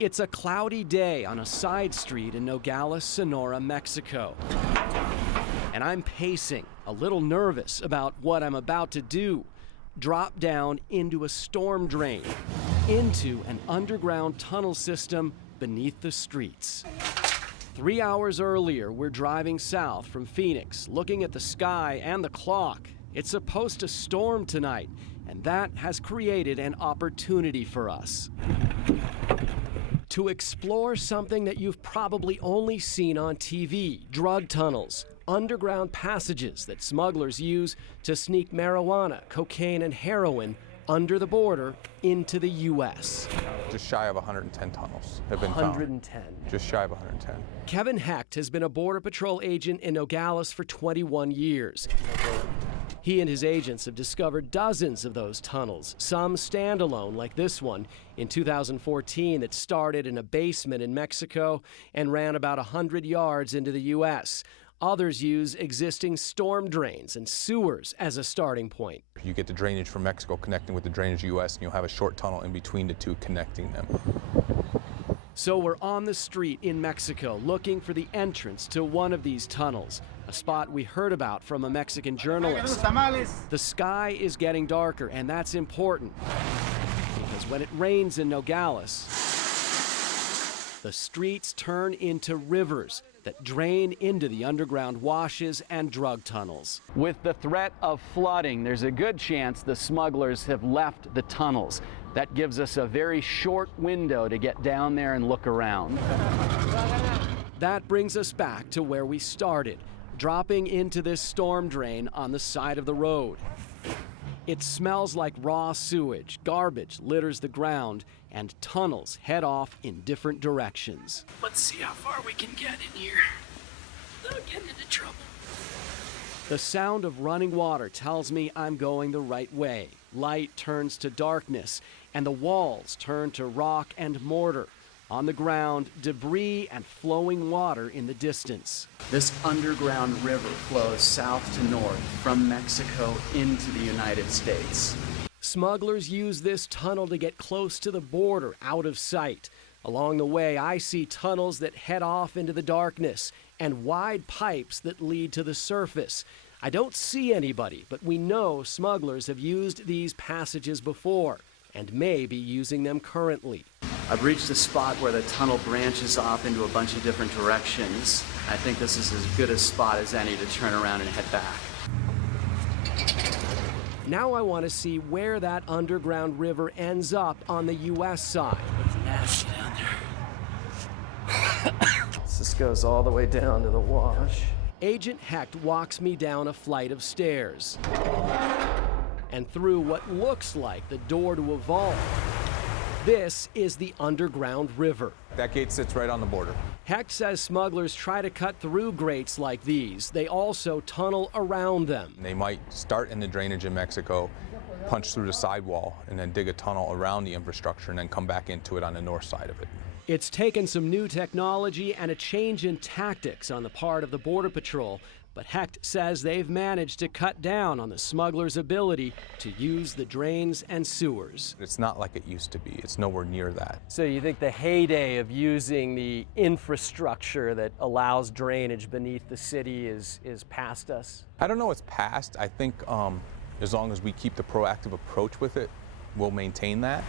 It's a cloudy day on a side street in Nogales, Sonora, Mexico. And I'm pacing, a little nervous about what I'm about to do. Drop down into a storm drain, into an underground tunnel system beneath the streets. 3 hours earlier, we're driving south from Phoenix, looking at the sky and the clock. It's supposed to storm tonight, and that has created an opportunity for us to explore something that you've probably only seen on TV: drug tunnels, underground passages that smugglers use to sneak marijuana, cocaine, and heroin under the border into the U.S. Just shy of 110 tunnels have been 110. found. Just shy of 110. Kevin Hecht has been a Border Patrol agent in Nogales for 21 years. He and his agents have discovered dozens of those tunnels, some standalone like this one in 2014 that started in a basement in Mexico and ran about 100 yards into the U.S. Others use existing storm drains and sewers as a starting point. You get the drainage from Mexico connecting with the drainage U.S., and you'll have a short tunnel in between the two connecting them. So we're on the street in Mexico looking for the entrance to one of these tunnels, a spot we heard about from a Mexican journalist. The sky is getting darker, and that's important because when it rains in Nogales, the streets turn into rivers that drain into the underground washes and drug tunnels. With the threat of flooding, there's a good chance the smugglers have left the tunnels. That gives us a very short window to get down there and look around. That brings us back to where we started, dropping into this storm drain on the side of the road. It smells like raw sewage, garbage litters the ground, and tunnels head off in different directions. Let's see how far we can get in here without getting into trouble. The sound of running water tells me I'm going the right way. Light turns to darkness, and the walls turn to rock and mortar. On the ground, debris and flowing water in the distance. This underground river flows south to north from Mexico into the United States. Smugglers use this tunnel to get close to the border, out of sight. Along the way, I see tunnels that head off into the darkness and wide pipes that lead to the surface. I don't see anybody, but we know smugglers have used these passages before and may be using them currently. I've reached a spot where the tunnel branches off into a bunch of different directions. I think this is as good a spot as any to turn around and head back. Now I want to see where that underground river ends up on the U.S. side. It's nasty down there. This goes all the way down to the wash. Agent Hecht walks me down a flight of stairs and through what looks like the door to a vault. This is the underground river. That gate sits right on the border. Hecht says smugglers try to cut through grates like these. They also tunnel around them. They might start in the drainage in Mexico, punch through the sidewall, and then dig a tunnel around the infrastructure and then come back into it on the north side of it. It's taken some new technology and a change in tactics on the part of the Border Patrol, but Hecht says they've managed to cut down on the smugglers' ability to use the drains and sewers. It's not like it used to be. It's nowhere near that. So you think the heyday of using the infrastructure that allows drainage beneath the city is past us? I don't know it's past. I think as long as we keep the proactive approach with it, we'll maintain that.